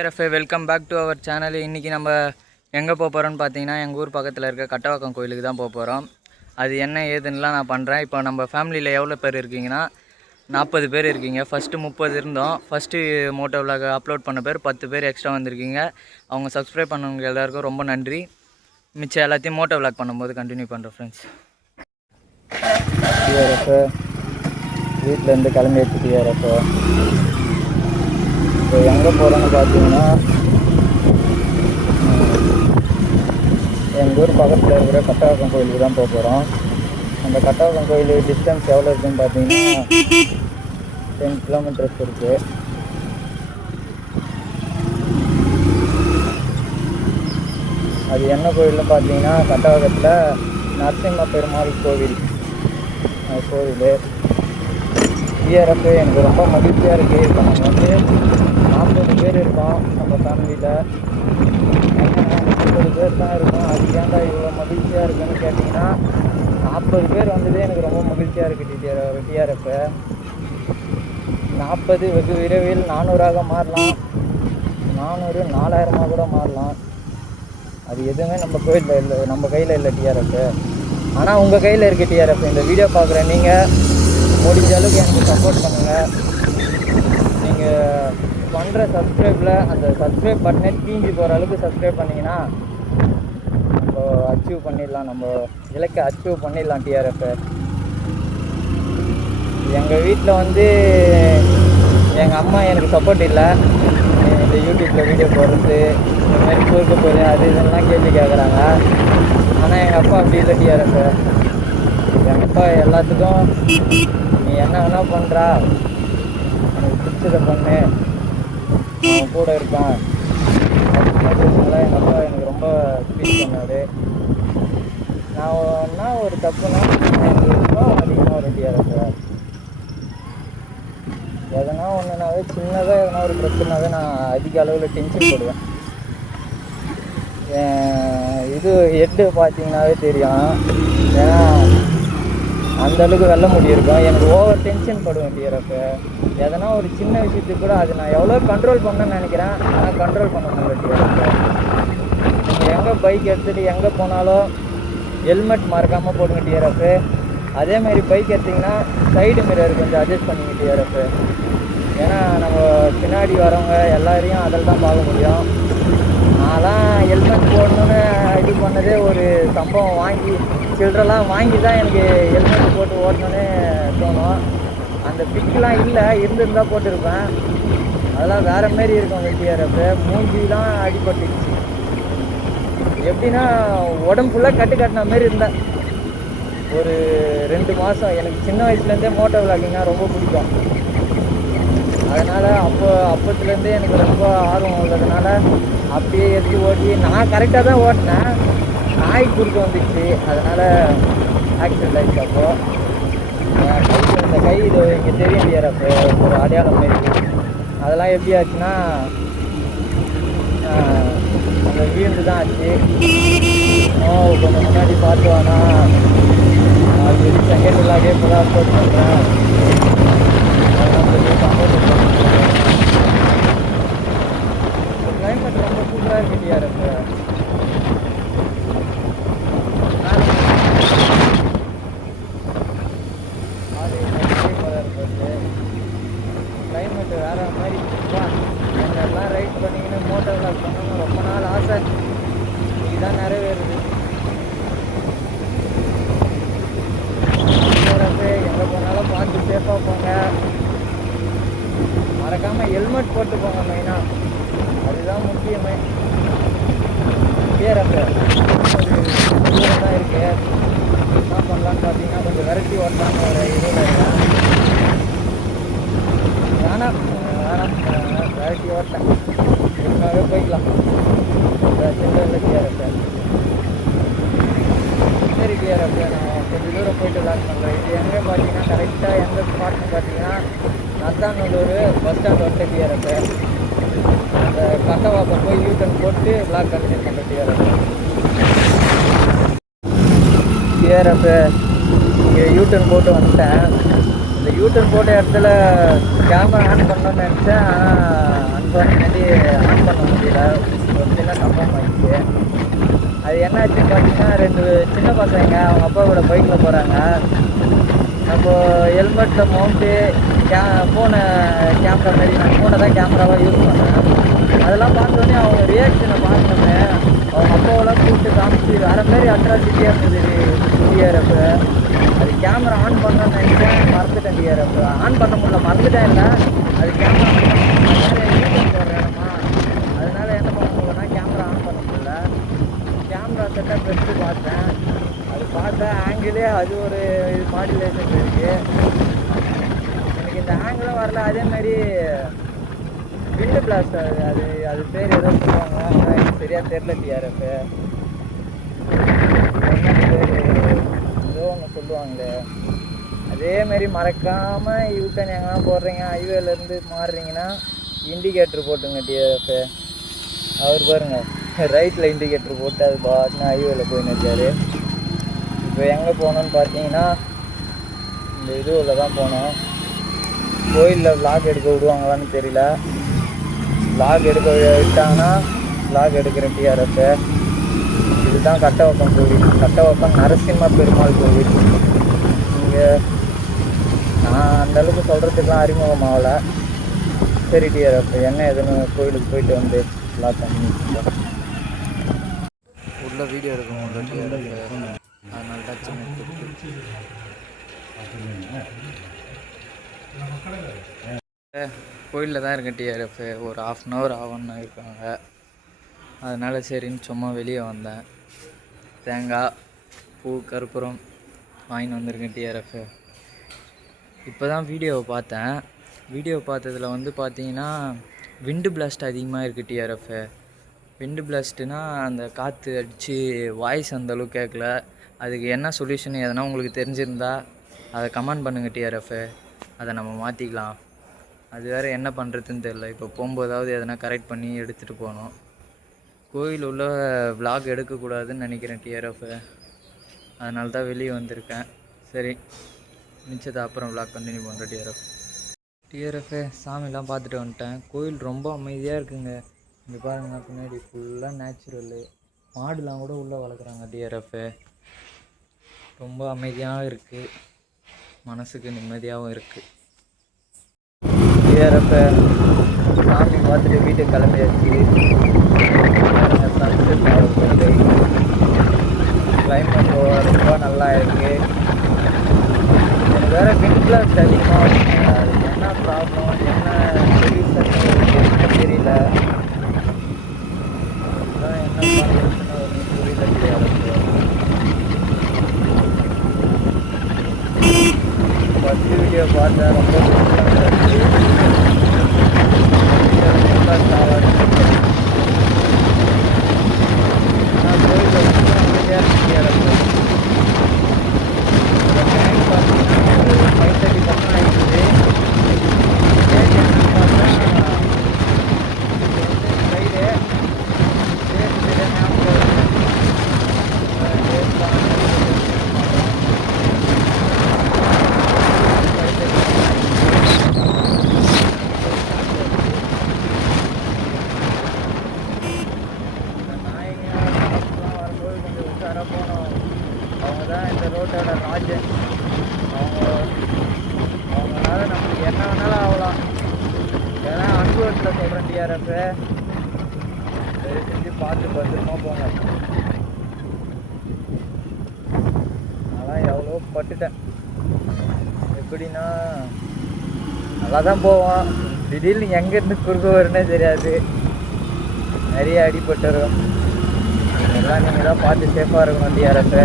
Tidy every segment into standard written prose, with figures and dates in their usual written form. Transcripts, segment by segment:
TRF welcome back to our channel. இன்றைக்கி நம்ம எங்கே போக போகிறோம்னு பார்த்தீங்கன்னா எங்கள் ஊர் பக்கத்தில் இருக்க கட்டவாக்கம் கோயிலுக்கு தான் போக போகிறோம். அது என்ன ஏதுன்னெலாம் நான் பண்ணுறேன். இப்போ நம்ம ஃபேமிலியில் எவ்வளோ பேர் இருக்கீங்கன்னா 40 பேர் இருக்கீங்க. ஃபஸ்ட்டு 30 இருந்தோம். ஃபஸ்ட்டு மோட்டோ விலாக் அப்லோட் பண்ண பேர் 10 பேர் எக்ஸ்ட்ரா வந்திருக்கீங்க. அவங்க சப்ஸ்கிரைப் பண்ணவங்க எல்லாருக்கும் ரொம்ப நன்றி. மிச்சம் எல்லாத்தையும் மோட்டோ விலாக் பண்ணும்போது கண்டினியூ பண்ணுறோம் ஃப்ரெண்ட்ஸ். டிஆர்எஃப் வீட்டிலேருந்து கிளம்பிடுச்சு. டிஆர்எஃப் இப்போ எங்கே போகிறோன்னு பார்த்தீங்கன்னா எங்கள் ஊர் பக்கத்தில் இருக்கிற கட்டவாக்கம் கோயிலுக்கு தான் போக போகிறோம். அந்த கட்டவாக்கம் கோயில் டிஸ்டன்ஸ் எவ்வளோ இருக்குதுன்னு பார்த்தீங்கன்னா 10 கிலோமீட்டர்ஸ் இருக்குது. அது என்ன கோயில்னு பார்த்தீங்கன்னா கட்டவாக்கத்தில் நரசிம்ம பெருமாள் கோவில். கோவில் டிஆர்எஃப் எனக்கு ரொம்ப மகிழ்ச்சியாக இருக்குது. இப்போ நம்ம வந்து 40 பேர் இருக்கோம் நம்ம ஃபேமிலியில். 30 பேர் தான் இருக்கோம். அது ஏன்டா இவ்வளோ மகிழ்ச்சியாக இருக்குன்னு கேட்டிங்கன்னா 40 பேர் வந்ததே எனக்கு ரொம்ப மகிழ்ச்சியாக இருக்குது. டிஆர்எஃப் 40 வெகு விரைவில் 400ஆக மாறலாம், 400 4000 கூட மாறலாம். அது எதுவுமே நம்ம கோயிலில் இல்லை, நம்ம கையில் இல்லை டிஆர்எஃப். ஆனால் உங்கள் கையில் இருக்குது டிஆர்எஃப். இந்த வீடியோ பார்க்குற நீங்கள் முடிஞ்ச அளவுக்கு எனக்கு சப்போர்ட் பண்ணுங்கள். நீங்கள் பண்ணுற சப்ஸ்கிரைபில் அந்த சப்ஸ்கிரைப் பட்டனே தீஞ்சு போகிற அளவுக்கு சப்ஸ்கிரைப் பண்ணிங்கன்னா நம்ம அச்சீவ் பண்ணிடலாம், நம்ம இலக்கை அச்சீவ் பண்ணிடலாம் டிஆர்எஃப். எங்கள் வீட்டில் வந்து எங்கள் அம்மா எனக்கு சப்போர்ட் இல்லை. இந்த யூடியூப்பில் வீடியோ போடுறது, இந்த மாதிரி கூறுக்க போகுது அது இதெல்லாம் கேள்வி கேட்குறாங்க. ஆனால் எங்கள் அப்பா அப்படி இல்லை டிஆர்எஃப். எங்கள் அப்பா எல்லாத்துக்கும் நீ என்ன வேணால் பண்ணுறா, எனக்கு பிடிச்சதை பண்ணு, அவன் கூட இருக்கான் அப்படின்றதுனால எங்கள் அப்பா எனக்கு ரொம்ப ஃபீல் பண்ணார். நான் ஒரு தப்புனா எனக்கு ரொம்ப அதிகமாக ஒரு டிஆர்எஃப். எதனா ஒன்றுனாவே சின்னதாக எதனா ஒரு பிரச்சனைனாவே நான் அதிக அளவில் டென்ஷன் போடுவேன். இது ஹெட்டு பார்த்தீங்கன்னாவே தெரியும். ஏன்னா அந்தளவுக்கு வெல்ல முடியிருக்கும். எனக்கு ஓவர் டென்ஷன் படுவேன் டிஆர்எஃப். எதனா ஒரு சின்ன விஷயத்துக்கு கூட அது நான் எவ்வளோ கண்ட்ரோல் பண்ணணும்னு நினைக்கிறேன், ஆனால் கண்ட்ரோல் பண்ண முடியல டிஆர்எஃப். நீங்கள் எங்கே பைக் எடுத்துகிட்டு எங்கே போனாலும் ஹெல்மெட் மறக்காமல் போடுங்க டிஆர்எஃப். அதேமாதிரி பைக் எடுத்திங்கன்னா சைடு மிரர் கொஞ்சம் அட்ஜஸ்ட் பண்ணிங்க டிஆர்எஃப். ஏன்னா நம்ம பின்னாடி வரவங்க எல்லாரையும் அதில் தான் பார்க்க முடியும். நான்லாம் ஹெல்மெட் போடணுன்னு இது பண்ணதே ஒரு சம்பவம். வாங்கி சில்லறெல்லாம் வாங்கி தான் எனக்கு ஹெல்மெட் போட்டு ஓட்டணுன்னு தோணும். அந்த பிக்கெலாம் இல்லை, இருந்திருந்தால் போட்டிருப்பேன். அதெல்லாம் வேறு மாரி இருக்கும். டிஆர்எஃப் மூஞ்சிலாம் அடிபட்டுச்சு. எப்படின்னா உடம்பு ஃபுல்லாக கட்டின மாரி இருந்தேன் ஒரு 2 மாதம். எனக்கு சின்ன வயசுலேருந்தே மோட்டோ விளாகிங்னா ரொம்ப பிடிக்கும். அதனால் அப்போத்துலேருந்தே எனக்கு ரொம்ப ஆர்வம் உள்ளதுனால அப்படியே எடுத்து ஓட்டி நான் கரெக்டாக தான் ஓட்டினேன். நாய் குறுக்க வந்துடுச்சு, அதனால் ஆக்சிடென்ட் ஆகிடுச்சு. அப்போது இந்த கை இது இங்கே தெரியும் டிஆர்எஃப், ஒரு அடையாளம் மாரி. அதெல்லாம் எப்படி ஆச்சுன்னா அந்த வீழ்ந்து தான் ஆச்சு. கொஞ்சம் முன்னாடி பார்த்து வானா அது செகண்ட் விளாகே இப்போ தான் அப்லோட் பண்ணுறேன். கிளைமேட் ரொம்ப சூப்பராக இருக்குது டிஆர்எஃப். கிளைமேட்டு வேறு மாதிரி எல்லாம் ரைட் பண்ணிக்கின்னு மோட்டோ விளாக் பண்ணணும்னு ரொம்ப நாள் ஆசை. இதுதான் நிறைவேறுது. எங்கே போனாலும் பார்த்து சேஃபாக போங்க. மறக்காமல் ஹெல்மெட் போட்டு போங்க மெயினாக, அதுதான் முக்கியமே. டிஆர்எஃப் ஒரு தூரம் தான் இருக்குது. என்ன பண்ணலான்னு பார்த்தீங்கன்னா கொஞ்சம் வெரைட்டி ஓட்டலான்னு ஒரு இதில் இருக்கேன். வேணாம் வெரைட்டி ஓட்டேன் இதுக்காகவே போய்க்கலாம். சில்லரில் டிஆர்எஃப். சரி டிஆர்எஃப் நான் கொஞ்சம் தூரம் போயிட்டு விளாக் பண்ணுறேன். இது எங்கே பார்த்தீங்கன்னா கரெக்டாக எங்கே ஸ்பாட்னு பார்த்தீங்கன்னா நத்தாநல்லூர் பஸ் ஸ்டாண்ட் வந்து டிஆர்எஃப். அந்த கட்டவாக்கம் போய் யூட்டன் போட்டு விளாக் கண்டினியூ பண்ணுறேன் டிஆர்எஃப். இங்கே யூட்டன் போட்டு வந்துட்டேன். இந்த யூட்டன் போட்ட இடத்துல கேமரா ஆன் பண்ணணும்னு நினச்சேன். ஆனால் போகிறதுக்காண்டி ஆன் பண்ண முடியல, ஒரு சின்ன சம்பவம் ஆயிடுச்சு. அது என்னாச்சுன்னு பார்த்தீங்கன்னா, 2 சின்ன பசங்க அவங்க அப்பா கூட பைக்கில் போகிறாங்க. நம்ம ஹெல்மெட்டில் மவுண்ட்டு ஃபோனை கேமரா மாதிரி, நான் ஃபோனை தான் கேமராவாக யூஸ் பண்ணேன். அதெல்லாம் பார்த்தோன்னே அவங்க ரியாக்ஷனை பார்த்தோன்னே அவங்க அப்பாவெல்லாம் கூப்பிட்டு காமிச்சு வேறு மாதிரி அட்ராசிட்டியாக இருந்தது டிஆர்எஃப். அது கேமரா ஆன் பண்ணணும்னு நினைச்சேன், மறந்துட்டேன் டிஆர்எஃப். ஆன் பண்ண முடியல, மறந்துட்டேன். இல்லை அது கேமரா யூடியூப் போடுறேன்மா, அதனால என்ன பண்ண முடியலன்னா கேமரா ஆன் பண்ண முடியல. கேமரா செட்டப் எடுத்து பார்த்தேன், அது பார்த்தா ஆங்கிளே அது ஒரு மாடுலேஷன் இருக்குது. எனக்கு இந்த ஆங்கிளும் வரல. அதேமாதிரி விண்டு பிளாஸ்ட் அது அது பேர் ஏதோ சொல்லுவாங்க, ஆனால் எனக்கு சரியாக தெரில டிஆர்எஃப். என்ன பேர் ஏதோ ஒன்று சொல்லுவாங்களே. அதேமாரி மறக்காமல் யூட்டன் எங்கன்னா போடுறீங்க, ஹைவேலேருந்து மாறுறீங்கன்னா இண்டிகேட்ரு போட்டுங்க டிஆர்எஃப். அவர் பாருங்கள் ரைட்டில் இண்டிகேட்ரு போட்டு அது பாட்டுன்னு ஹைவேல போயின்னு இருக்காரு. இப்போ எங்கே போனோன்னு பார்த்தீங்கன்னா இந்த இதுவில் தான் போனோம். கோயிலில் விளாக் எடுக்க விடுவாங்களான்னு தெரியல. விளாக் எடுக்க விட்டாங்கன்னா விளாக் எடுக்கிறேன் டிஆர்எஃப். இதுதான் கட்டவக்கம் கோவில், கட்டவக்கம் நரசிம்ம பெருமாள் கோவில். இங்கே நான் அந்தளவுக்கு சொல்கிறதுக்கெலாம் அறிமுகம் ஆகலை. சரி டிஆர்எஃப் என்ன எதுன்னு கோயிலுக்கு போயிட்டு வந்து விளாக் பண்ணி உள்ள வீடியோ எடுக்கணும் உள்ள டிஆர்எஃப், அதனால தான் சின்ன கோயிலில் தான் இருக்கேன் டிஆர்எஃப். ஒரு 1/2 hour ஆகும்னு இருக்காங்க, அதனால் சரின்னு சும்மா வெளியே வந்தேன். தேங்காய் பூ கற்பூரம் வாங்கின்னு வந்திருக்கேன் டிஆர்எஃப். இப்போ தான் வீடியோவை பார்த்தேன். வீடியோ பார்த்ததில் வந்து பார்த்தீங்கன்னா விண்டு பிளாஸ்ட் அதிகமாக இருக்குது டிஆர்எஃப். விண்டு பிளாஸ்ட்டுனா அந்த காற்று அடித்து வாய்ஸ் அந்தளவுக்கு கேட்கல. அதுக்கு என்ன சொல்யூஷன் எதனா உங்களுக்கு தெரிஞ்சிருந்தா அதை கமெண்ட் பண்ணுங்கள் டிஆர்எஃப். அதை நம்ம மாற்றிக்கலாம். அது வேறு என்ன பண்ணுறதுன்னு தெரில. இப்போ போகும்போதாவது எதனா கரெக்ட் பண்ணி எடுத்துகிட்டு போகணும். கோயில் உள்ள விளாக் எடுக்கக்கூடாதுன்னு நினைக்கிறேன் டிஆர்எஃப், அதனால தான் வெளியே வந்திருக்கேன். சரி மிச்சத்தை அப்புறம் விளாக் கண்டினியூ பண்ணுறேன் டிஆர்எஃப். சாமிலாம் பார்த்துட்டு வந்துட்டேன். கோயில் ரொம்ப அமைதியாக இருக்குங்க. இங்கே பாருங்கள் பின்னாடி ஃபுல்லாக நேச்சுரலு, மாடுலாம் கூட உள்ளே வளர்க்குறாங்க டிஆர்எஃப். ரொம்ப அமைதியாகவும் இருக்குது, மனசுக்கு நிம்மதியாகவும் இருக்குது டிஆர்எஃப். சாமி பார்த்துட்டு வீட்டுக்கு கிளம்பியாச்சு. சன்செட் ஆகுது, கிளைமேட் ரொம்ப நல்லா இருக்குது. எனக்கு வேறு விண்ட் பிளாஸ்ட் அதிகமாக இருக்குங்க. அது என்ன ப்ராப்ளம் என்ன சொல்யூஷன் தெரியல. அதுதான் என்ன பண்ணுறதுன்னு ஒன்றும் புரியல டிஆர்எஃப். ஃபஸ்ட்டு வீடியோ பார்த்தேன், ரொம்ப ஆனால் கோயிலில் ரொம்ப அமைதியாக இருக்கு. டைம் பார்த்தீங்கன்னா ஒரு 5:30 பக்கம் ஆகிடுது. என்னன்னு பார்த்தா ஃப்ரைடே சரியாக ஞாபகம் போனோம். அவங்க தான் இந்த ரோட்டோட ராஜன். அவங்களால நம்மளுக்கு என்ன வேணாலும் ஆகலாம். ஏன்னா அனுபவத்தில் சொல்கிறேன் டிஆர்எஃப். சரி செஞ்சு பார்த்து பத்திரமா போங்க. அதெல்லாம் எவ்வளோ பட்டுட்டேன். எப்படின்னா நல்லா தான் போவான், திடீர்னு எங்கேருந்து குறுக்க வருன்னே தெரியாது, நிறைய அடிபட்டு வரும். எல்லாம் நீங்கள் தான் பார்த்து சேஃபாக இருக்கணும் டிஆர்எஃப்.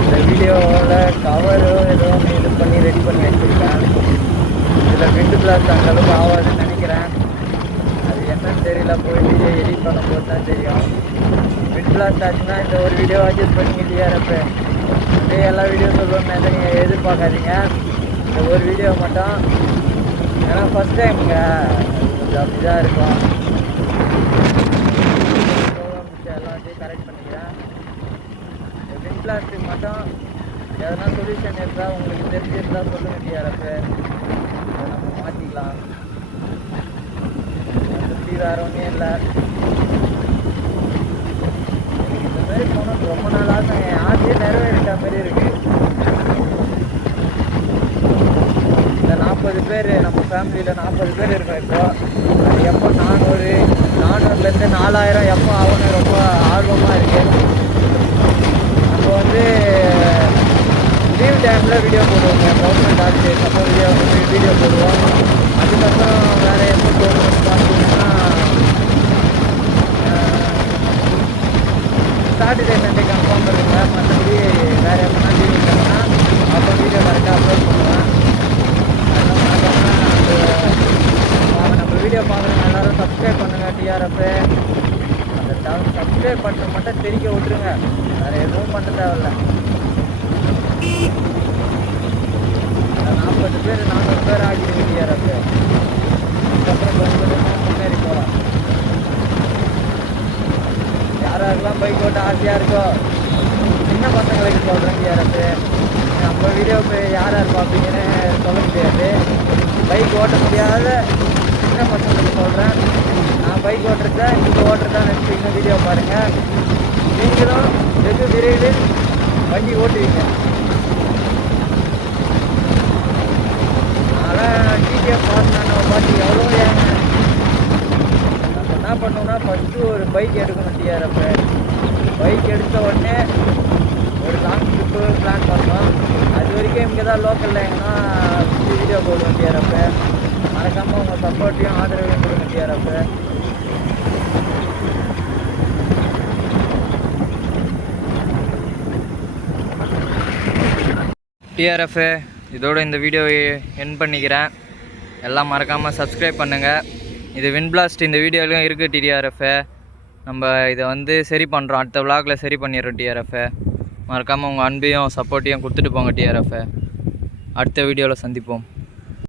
இந்த வீடியோவில் கவரு ஏதோ இது பண்ணி ரெடி பண்ணி வச்சுருக்கேன். இதில் விண்டு பிளாஸ்ட் அந்தளவுக்கு ஆகாதுன்னு நினைக்கிறேன். அது என்னன்னு தெரியல, போய் வீடியோ எடிட் பண்ணும்போது தான் தெரியும். விண்ட் பிளாஸ்ட் ஆச்சுன்னா இந்த ஒரு வீடியோ அட்ஜஸ்ட் பண்ணிங்க டிஆர்எஃப். அப்படியே எல்லா வீடியோ சொல்லணும்னு நீங்கள் எதிர்பார்க்காதீங்க, இந்த ஒரு வீடியோ மட்டும். ஏன்னா ஃபஸ்ட் டைமுங்க கொஞ்சம் அப்படி தான் இருக்கும். எல்லாத்தையும் கரெக்ட் பண்ணிக்கிறேன். விண்ட் பிளாஸ்ட்டுக்கு மட்டும் எதனா சொல்யூஷன் இருந்தால் உங்களுக்கு தெரிஞ்சிருந்தால் சொல்லுங்கள் டிஆர்எஃப், அதை நம்ம மாற்றிக்கலாம். சுற்றி வேற ஒன்றும் இல்லை. இந்த மாதிரி போனால் ரொம்ப நாளாக என் ஆசையே நிறைவேறிட்ட மாதிரி இருக்குது. இந்த 40 பேர் நம்ம ஃபேமிலியில் 40 பேர் இருக்கோம். இப்போ அது எப்போ 400லேருந்து 4000 எப்போ ஆகணும் ரொம்ப ஆர்வமாக இருக்குது. நம்ம வந்து லீவ் டைமில் வீடியோ போடுவோங்க. கவர்மெண்ட் ஹாலிடேஸ் அப்போ வீடியோ போடுவோம். அதுக்கப்புறம் வேறு எப்போ போடணும்னு பார்த்தீங்கன்னா சாட்டர்டே சண்டே கன்ஃபார்ம் பண்ணுங்க. மற்றபடி வேறு எப்போனா லீவ் இருக்காங்கன்னா அப்போ வீடியோ கரெக்டாக அப்லோட் பண்ணுவேன். நம்ம வீடியோ பார்க்குறவங்க எல்லோரும் சப்ஸ்கிரைப் பண்ணுங்கள். டிஆர்எஃப் அந்த சப்ஸ்கிரைப் பண்ண மட்டும் தெரிக்க விட்ருங்க. வேறு எதுவும் பண்ண தேவையில்ல. 40 பேர் 400 பேர் ஆகிடுங்க டிஆர்எஃப். அதுக்கப்புறம் கொஞ்சம் முன்னேறி போகலாம். யாராருக்கெல்லாம் பைக் ஓட்ட ஆசையாக இருக்கோ சின்ன பசங்களுக்கு சொல்கிறேன் டிஆர்எஃப். நம்ம வீடியோவுக்கு யார் பார்ப்பீங்கன்னு சொல்ல முடியாது. பைக் ஓட்ட முடியாத சின்ன பசங்களுக்கு சொல்கிறேன். நான் பைக் ஓட்டுறதா நீங்கள் ஓட்டுறதா நினச்சிங்கன்னா வீடியோ பாருங்கள். நீங்களும் வெகு விரைவில் வண்டி ஓட்டுவீங்க. அதனால் டிடிஎஃப் பார்த்து பார்த்து எவ்வளோ ஏங்க நம்ம என்ன பண்ணோம்னா ஃபஸ்ட்டு ஒரு பைக் எடுக்கணும் டிஆர்எஃப். பைக் எடுத்த உடனே ஒரு லாங் ட்ரிப்பு பிளான் பண்ணோம். அது வரைக்கும் இங்கே தான் லோக்கலில் எங்கன்னா வீடியோ போடுவோம் டிஆர்எஃப். மறக்காமல் உங்கள் சப்போர்ட்டையும் ஆதரவையும் கொடுங்க டிஆர்எஃப். டிஆர்எஃப் இதோட இந்த வீடியோவை எண்ட் பண்ணிக்கிறேன். எல்லாம் மறக்காமல் சப்ஸ்கிரைப் பண்ணுங்கள். இது வின்பிளாஸ்ட் இந்த வீடியோலையும் இருக்குது டிஆர்எஃப். நம்ம இதை வந்து சரி பண்ணுறோம். அடுத்த விளாகில் சரி பண்ணிடுறோம் டிஆர்எஃப். மறக்காமல் உங்கள் அன்பையும் சப்போர்ட்டையும் கொடுத்துட்டு போங்க டிஆர்எஃப். அடுத்த வீடியோவில் சந்திப்போம்.